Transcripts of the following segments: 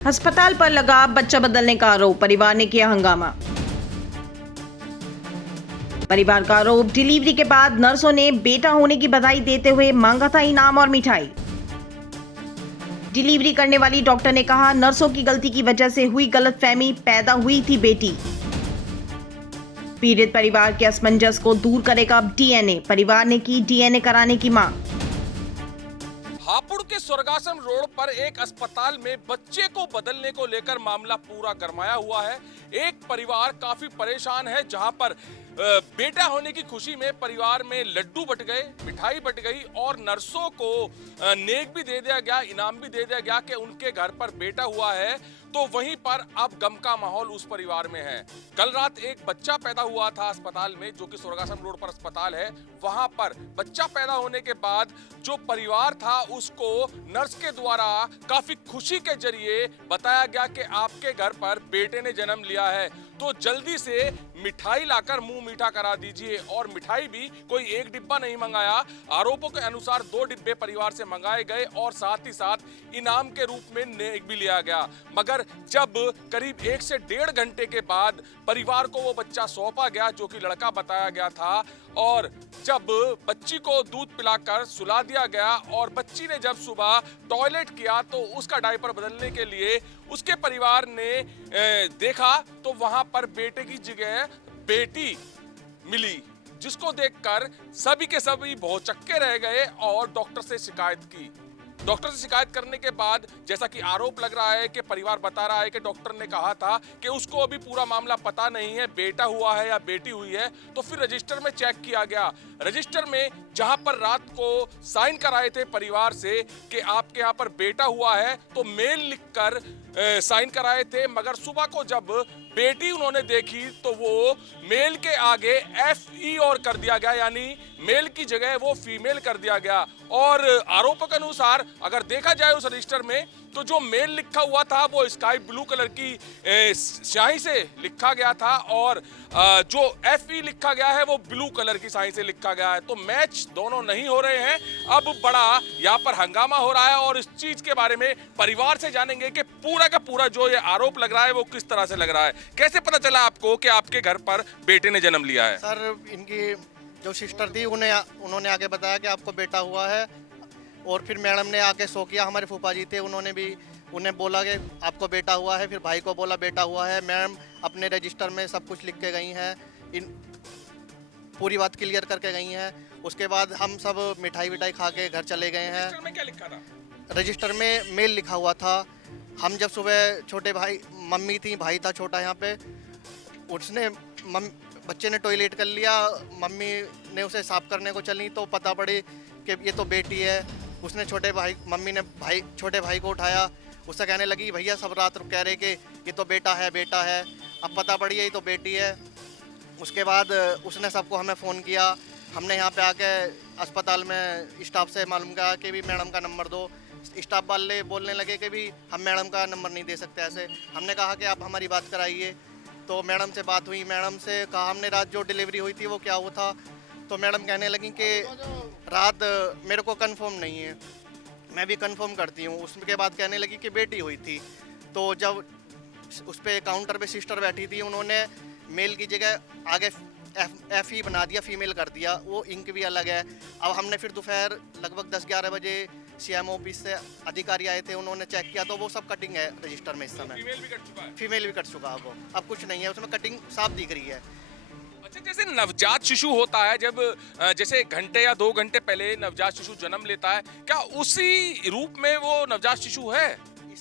अस्पताल पर लगा बच्चा बदलने का आरोप, परिवार ने किया हंगामा। परिवार का आरोप, डिलीवरी के बाद नर्सों ने बेटा होने की बधाई देते हुए मांगा था इनाम और मिठाई। डिलीवरी करने वाली डॉक्टर ने कहा, नर्सों की गलती की वजह से हुई गलतफहमी, पैदा हुई थी बेटी। पीड़ित परिवार के असमंजस को दूर करेगा अब डीएनए, परिवार ने की डीएनए कराने की मांग। हापुड़ के स्वर्गाश्रम रोड पर एक अस्पताल में बच्चे को बदलने को लेकर मामला पूरा गरमाया हुआ है। एक परिवार काफी परेशान है, जहां पर बेटा होने की खुशी में परिवार में लड्डू बट गए, मिठाई बट गई और नर्सों को नेक भी दे दिया गया, इनाम भी दे दिया गया कि उनके घर पर बेटा हुआ है। तो वहीं पर अब गम का माहौल उस परिवार में है। कल रात एक बच्चा पैदा हुआ था अस्पताल में, जो कि स्वर्गाश्रम रोड पर अस्पताल है। वहां पर बच्चा पैदा होने के बाद जो परिवार था उसको नर्स के द्वारा काफी खुशी के जरिए बताया गया कि आपके घर पर बेटे ने जन्म लिया है, तो जल्दी से मिठाई लाकर मुंह मीठा करा दीजिए। और मिठाई भी कोई एक डिब्बा नहीं मंगाया, आरोपों के अनुसार 2 डिब्बे परिवार से मंगाए गए और साथ ही साथ इनाम के रूप में नेक भी लिया गया। मगर जब करीब 1 से 1.5 घंटे के बाद परिवार को वो बच्चा सौंपा गया, जो कि लड़का बताया गया था, और जब बच्ची को दूध पिलाकर सुला दिया गया और बच्ची ने जब सुबह टॉयलेट किया तो उसका डायपर बदलने के लिए उसके परिवार ने देखा तो वहां पर बेटे की जगह बेटी मिली, जिसको देखकर सभी के सभी भौचक्के रह गए और डॉक्टर से शिकायत की। डॉक्टर से शिकायत करने के बाद जैसा कि आरोप लग रहा है कि परिवार बता रहा है कि डॉक्टर ने कहा था कि उसको अभी पूरा मामला पता नहीं है, बेटा हुआ है या बेटी हुई है। तो फिर रजिस्टर में चेक किया गया, रजिस्टर में जहां पर रात को साइन कराए थे परिवार से कि आपके यहाँ पर बेटा हुआ है, तो मेल लिखकर साइन कराए थे। मगर सुबह को जब बेटी उन्होंने देखी तो वो मेल के आगे FE और कर दिया गया, यानी मेल की जगह वो फीमेल कर दिया गया। और आरोपों के अनुसार अगर देखा जाए उस रजिस्टर में तो जो मेल लिखा हुआ था वो स्काई ब्लू कलर की स्याही से लिखा गया था और जो FE लिखा गया है वो ब्लू कलर की स्याही से लिखा गया है। तो मैच दोनों नहीं हो रहे हैं। अब बड़ा यहाँ पर हंगामा हो रहा है और इस चीज के बारे में परिवार से जानेंगे कि पूरा का पूरा जो ये आरोप लग रहा है वो किस तरह से लग रहा है। कैसे पता चला आपको कि आपके घर पर बेटे ने जन्म लिया है? सर, इनकी जो सिस्टर थी उन्होंने आगे बताया कि आपको बेटा हुआ है, और फिर मैडम ने आके शो किया। हमारे फूफा जी थे, उन्हें बोला कि आपको बेटा हुआ है, फिर भाई को बोला बेटा हुआ है। मैडम अपने रजिस्टर में सब कुछ लिख के गई हैं, पूरी बात क्लियर करके गई हैं। उसके बाद हम सब मिठाई विठाई खा के घर चले गए हैं। रजिस्टर में क्या लिखा था? रजिस्टर में मेल लिखा हुआ था। हम जब सुबह, छोटे भाई, मम्मी थी, भाई था छोटा यहाँ पे, उसने बच्चे ने टॉयलेट कर लिया, मम्मी ने उसे साफ करने को चली तो पता पड़ी कि ये तो बेटी है। उसने मम्मी ने छोटे भाई को उठाया, उससे कहने लगी भैया सब रात कह रहे कि ये तो बेटा है बेटा है, अब पता पड़ी है ये तो बेटी है। उसके बाद उसने सबको हमें फ़ोन किया। हमने यहाँ पे आके अस्पताल में स्टाफ से मालूम किया कि भी मैडम का नंबर दो। स्टाफ वाले बोलने लगे कि भी हम मैडम का नंबर नहीं दे सकते ऐसे। हमने कहा कि आप हमारी बात कराइए। तो मैडम से बात हुई, मैडम से कहा हमने रात जो डिलीवरी हुई थी वो क्या हुआ था। तो मैडम कहने लगी कि रात मेरे को कंफर्म नहीं है, मैं भी कंफर्म करती हूँ। उसके बाद कहने लगी कि बेटी हुई थी। तो जब उस पर काउंटर पे सिस्टर बैठी थी, उन्होंने मेल की जगह आगे FE बना दिया, फीमेल कर दिया, वो इंक भी अलग है। अब हमने फिर दोपहर लगभग 10-11 बजे CM ऑफिस से अधिकारी आए थे, उन्होंने चेक किया तो वो सब कटिंग है रजिस्टर में इस समय। फीमेल भी कट चुका है? फीमेल भी कट चुका है वो, अब कुछ नहीं है उसमें, कटिंग साफ दिख रही है। अच्छा, जैसे नवजात शिशु होता है, जब जैसे घंटे या 2 घंटे पहले नवजात शिशु जन्म लेता है, क्या उसी रूप में वो नवजात शिशु है?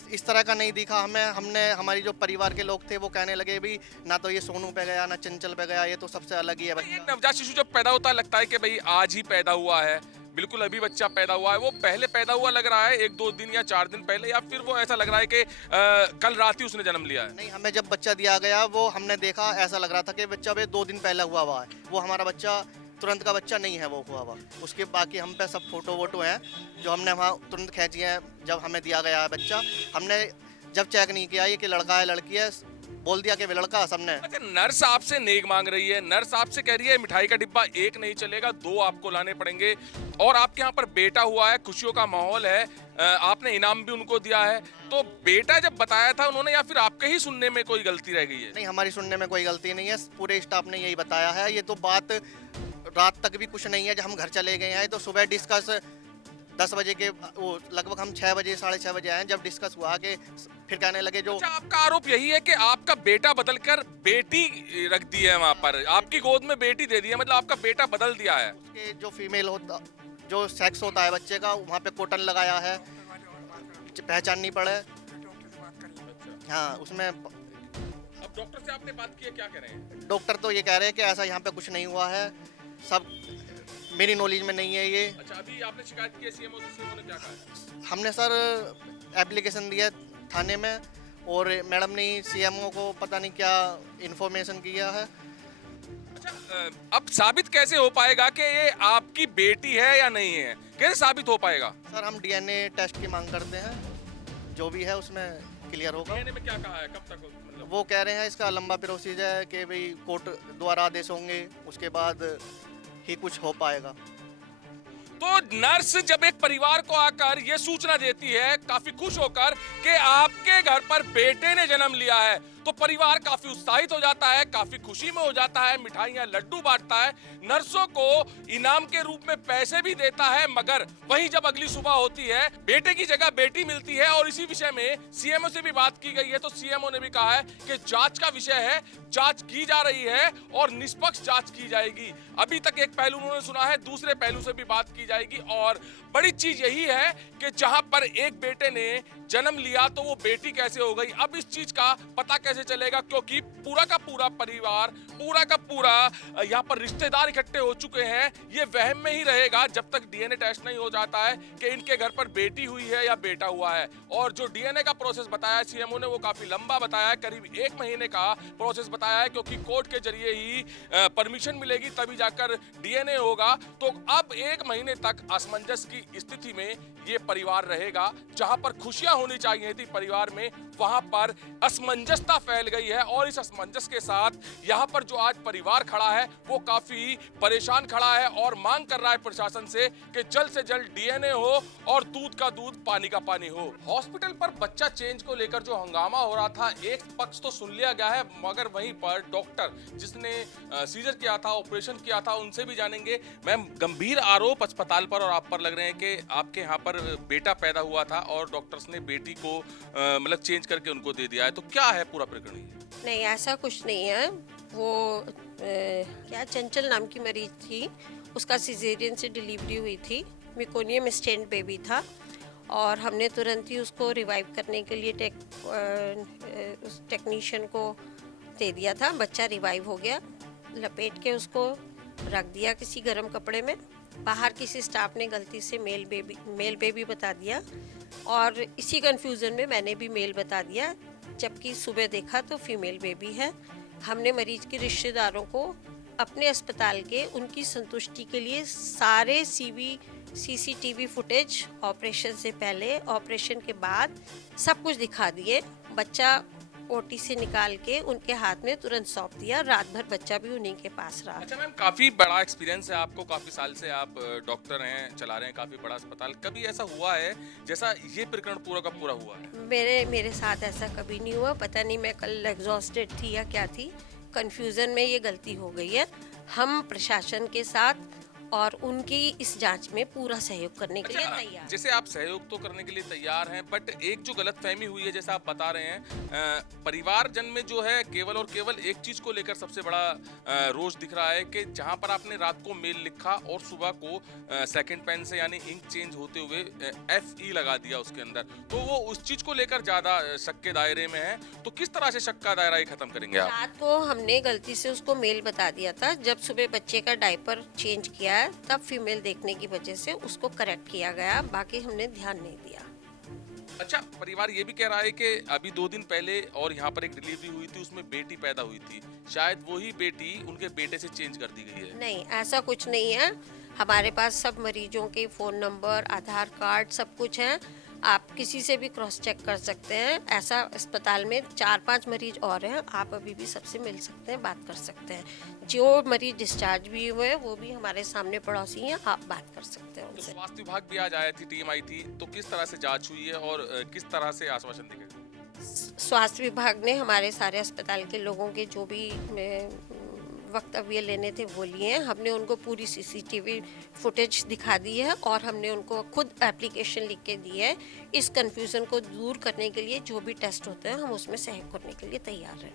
इस तरह का नहीं दिखा हमें। हमारी जो परिवार के लोग थे वो कहने लगे भी ना तो ये सोनू पे गया ना चंचल पे गया, ये तो सबसे अलग ही है एक बच्चा। नवजात शिशु जब पैदा होता है लगता है कि भाई आज ही पैदा हुआ है, बिल्कुल अभी बच्चा पैदा हुआ है। वो पहले पैदा हुआ लग रहा है 1-2 दिन या 4 दिन पहले, या फिर वो ऐसा लग रहा है कि कल रात ही उसने जन्म लिया है? नहीं, हमें जब बच्चा दिया गया वो हमने देखा, ऐसा लग रहा था कि बच्चा भी 2 दिन पहले हुआ है। वो हमारा बच्चा तुरंत का बच्चा नहीं है वो हुआ। उसके बाकी हम पे सब फोटो वोटो हैं जो हमने वहाँ तुरंत खींची हैं जब हमें दिया गया है बच्चा। हमने जब चेक नहीं किया ये कि लड़का है लड़की है, बोल दिया कि वे लड़का सबने। अच्छा, नर्स आपसे नेक मांग रही है, नर्स आपसे कह रही है मिठाई का डिब्बा एक नहीं चलेगा, 2 आपको लाने पड़ेंगे, और आपके यहाँ पर बेटा हुआ है, खुशियों का माहौल है, आपने इनाम भी उनको दिया है, तो बेटा जब बताया था उन्होंने, या फिर आपके ही सुनने में कोई गलती रह गई है? नहीं, हमारी सुनने में कोई गलती नहीं है, पूरे स्टाफ ने यही बताया है। ये तो बात रात तक भी कुछ नहीं है, जब हम घर चले गए हैं तो सुबह डिस्कस 10 बजे के वो लगभग हम 6 बजे 6:30 बजे आए, जब डिस्कस हुआ कि फिर कहने लगे जो अच्छा, आपका आरोप यही है कि आपका बेटा बदलकर बेटी रख दी है वहाँ पर, आपकी गोद में बेटी दे दी है, मतलब आपका बेटा बदल दिया है। उसके जो फीमेल होता, जो सेक्स होता है बच्चे का, वहाँ पे कॉटन लगाया है, पहचान नहीं पड़े। हाँ, उसमें अब डॉक्टर से आपने बात की है, क्या कह रहे हैं? डॉक्टर तो ये कह रहे हैं कि ऐसा यहाँ पे कुछ नहीं हुआ है, सब मेरी नॉलेज में नहीं है ये। अच्छा, अभी आपने शिकायत की है सीएमओ से, सीएमओ ने क्या कहा है? हमने सर एप्लीकेशन दिया थाने में, और मैडम ने सीएमओ को पता नहीं क्या इन्फॉर्मेशन किया है। अच्छा, अब साबित कैसे हो पाएगा कि ये आपकी बेटी है या नहीं है? कैसे साबित हो पाएगा? सर हम डीएनए टेस्ट की मांग करते हैं, जो भी है उसमें क्लियर होगा। डीएनए में क्या कहा है, कब तक मतलब? वो कह रहे हैं इसका लंबा प्रोसीजर है कि भाई कोर्ट द्वारा आदेश होंगे, उसके बाद ही कुछ हो पाएगा। तो नर्स जब एक परिवार को आकर ये सूचना देती है काफी खुश होकर कि आपके घर पर बेटे ने जन्म लिया है, तो परिवार काफी उत्साहित हो जाता है, काफी खुशी में हो जाता है, मिठाइयां लड्डू बांटता है, नर्सों को इनाम के रूप में पैसे भी देता है। मगर वहीं जब अगली सुबह होती है, बेटे की जगह बेटी मिलती है, और इसी विषय में सीएमओ से भी बात की गई है, तो सीएमओ ने भी कहा है कि जांच का विषय है, जांच की जा रही है और निष्पक्ष जांच की जाएगी। अभी तक एक पहलू उन्होंने सुना है, दूसरे पहलू से भी बात की जाएगी, और बड़ी चीज यही है कि जहां पर एक बेटे ने जन्म लिया तो वो बेटी कैसे हो गई, अब इस चीज का पता कैसे चलेगा, क्योंकि पूरा का पूरा परिवार, पूरा का पूरा यहाँ पर रिश्तेदार इकट्ठे हो चुके हैं। ये वहम में ही रहेगा जब तक डीएनए टेस्ट नहीं हो जाता है कि इनके घर पर बेटी हुई है या बेटा हुआ है। और जो डीएनए का प्रोसेस बताया सीएमओ ने, वो काफी लंबा बताया है, करीब 1 महीने का प्रोसेस बताया है, क्योंकि कोर्ट के जरिए ही परमिशन मिलेगी तभी जाकर डीएनए होगा। तो अब 1 महीने तक असमंजस की स्थिति में ये परिवार रहेगा। जहां पर खुशियां होनी चाहिए थी परिवार में, वहां पर असमंजसता फैल गई है, और इस असमंजस के साथ यहां पर जो आज परिवार खड़ा है वो काफी परेशान खड़ा है और मांग कर रहा है प्रशासन से कि जल्द से जल्द डीएनए हो और दूध का दूध पानी का पानी हो। हॉस्पिटल पर बच्चा चेंज को लेकर जो हंगामा हो रहा था, एक पक्ष तो सुन लिया गया है, मगर वहीं पर डॉक्टर जिसने सीजर किया था, ऑपरेशन किया था, उनसे भी जानेंगे। मैम, गंभीर आरोप अस्पताल पर और आप पर लग रहे हैं कि आपके यहाँ पर बेटा पैदा हुआ था और डॉक्टर्स ने बेटी को मतलब चेंज करके उनको दे दिया है, तो क्या है पूरा प्रकरण? नहीं, ऐसा कुछ नहीं है। वो क्या चंचल नाम की मरीज थी, उसका सिजेरियन से डिलीवरी हुई थी, मेकोनियम स्टेंट बेबी था, और हमने तुरंत ही उसको रिवाइव करने के लिए उस टेक्नीशियन को दे दिया था। बच्चा रिवाइव हो गया, लपेट के उसको रख दिया किसी गर्म कपड़े में। बाहर किसी स्टाफ ने गलती से मेल बेबी बता दिया, और इसी कंफ्यूजन में मैंने भी मेल बता दिया, जबकि सुबह देखा तो फीमेल बेबी है। हमने मरीज के रिश्तेदारों को अपने अस्पताल के उनकी संतुष्टि के लिए सारे सीसीटीवी फुटेज, ऑपरेशन से पहले, ऑपरेशन के बाद सब कुछ दिखा दिए। बच्चा ओटी से निकाल के उनके हाथ में तुरंत सौंप दिया। रात भर बच्चा भी उन्हीं के पास रहा। अच्छा मैम, काफी बड़ा एक्सपीरियंस है आपको, काफी साल से आप डॉक्टर हैं, चला रहे हैं काफी बड़ा अस्पताल। कभी ऐसा हुआ है जैसा ये प्रकरण पूरा का पूरा हुआ है? मेरे साथ ऐसा कभी नहीं हुआ। पता नहीं मैं कल एग्जॉस्टेड थी या क्या थी, कंफ्यूजन में ये गलती हो गई है। हम प्रशासन के साथ और उनकी इस जांच में पूरा सहयोग करने के लिए तैयार। जैसे आप सहयोग तो करने के लिए तैयार हैं, बट एक जो गलतफहमी हुई है जैसा आप बता रहे हैं, परिवारजन में जो है केवल और केवल एक चीज को लेकर सबसे बड़ा रोष दिख रहा है कि जहां पर आपने रात को मेल लिखा और सुबह को सेकंड पेन से यानी इंक चेंज होते हुए FE लगा दिया उसके अंदर, तो वो उस चीज को लेकर ज्यादा शक के दायरे में है। तो किस तरह से शक का दायरा ये खत्म करेंगे आप? रात को हमने गलती से उसको मेल बता दिया था, जब सुबह बच्चे का डायपर चेंज किया तब फीमेल देखने की वजह से उसको करेक्ट किया गया, बाकी हमने ध्यान नहीं दिया। अच्छा, परिवार ये भी कह रहा है कि अभी 2 दिन पहले और यहाँ पर एक डिलीवरी हुई थी, उसमें बेटी पैदा हुई थी, शायद वही बेटी उनके बेटे से चेंज कर दी गई है। नहीं, ऐसा कुछ नहीं है। हमारे पास सब मरीजों के फ़ोन नंबर, आधार कार्ड सब कुछ है। आप किसी से भी क्रॉस चेक कर सकते हैं। ऐसा अस्पताल में 4-5 मरीज और हैं, आप अभी भी सबसे मिल सकते हैं, बात कर सकते हैं। जो मरीज डिस्चार्ज भी हुए हैं वो भी हमारे सामने पड़ोसी हैं, आप बात कर सकते हैं तो उनसे। स्वास्थ्य विभाग भी आज आई थी, टीम आई थी, तो किस तरह से जांच हुई है और किस तरह से आश्वासन दिया? स्वास्थ्य विभाग ने हमारे सारे अस्पताल के लोगों के जो भी वक्तव्य लेने थे वो लिए हैं। हमने उनको पूरी सीसीटीवी फुटेज दिखा दी है और हमने उनको खुद एप्लीकेशन लिख के दी है। इस कंफ्यूजन को दूर करने के लिए जो भी टेस्ट होते हैं हम उसमें सहयोग करने के लिए तैयार हैं।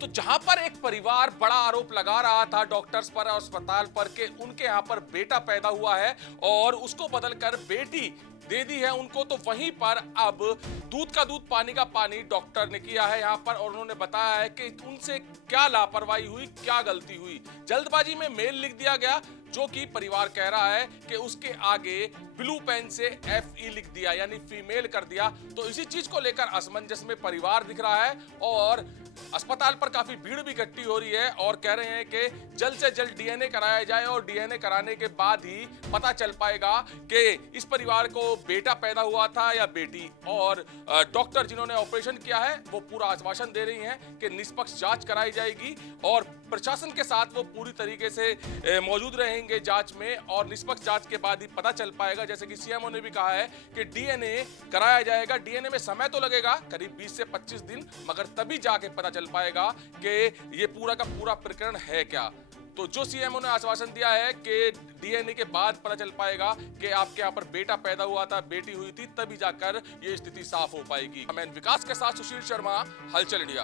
तो जहां पर एक परिवार बड़ा आरोप लगा रहा था डॉक्टर्स पर और अस्पताल पर के उनके यहाँ पर बेटा पैदा हुआ है और उसको बदलकर बेटी दे दी है उनको, तो वहीं पर अब दूध का दूध पानी का पानी डॉक्टर ने किया है यहाँ पर और उन्होंने बताया है कि उनसे क्या लापरवाही हुई, क्या गलती हुई। जल्दबाजी में मेल लिख दिया गया, जो कि परिवार कह रहा है कि उसके आगे ब्लू पेन से FE लिख दिया, यानी फीमेल कर दिया। तो इसी चीज को लेकर असमंजस में परिवार दिख रहा है और अस्पताल पर काफी भीड़ भी इकट्ठी हो रही है और कह रहे हैं कि जल्द से जल्द DNA कराया जाए और DNA कराने के बाद ही पता चल पाएगा कि इस परिवार को बेटा पैदा हुआ था या बेटी। और डॉक्टर जिन्होंने ऑपरेशन किया है वो पूरा आश्वासन दे रही हैं कि निष्पक्ष जांच कराई जाएगी और प्रशासन के साथ वो पूरी तरीके से मौजूद रहेंगे जांच में और निष्पक्ष जांच के बाद ही पता चल पाएगा। जैसे कि CMO ने भी कहा है कि DNA कराया जाएगा। DNA में समय तो लगेगा करीब 20 से 25 दिन, मगर तभी जाके पता चल पाएगा कि ये पूरा का पूरा प्रकरण है क्या। तो जो CMO ने आश्वासन दिया है कि DNA के बाद पता चल पाएगा कि आपके यहाँ पर बेटा पैदा हुआ था, बेटी हुई थी, तभी जाकर ये स्थिति साफ हो पाएगी। मैं विकास के साथ सुशील शर्मा, हलचल इंडिया।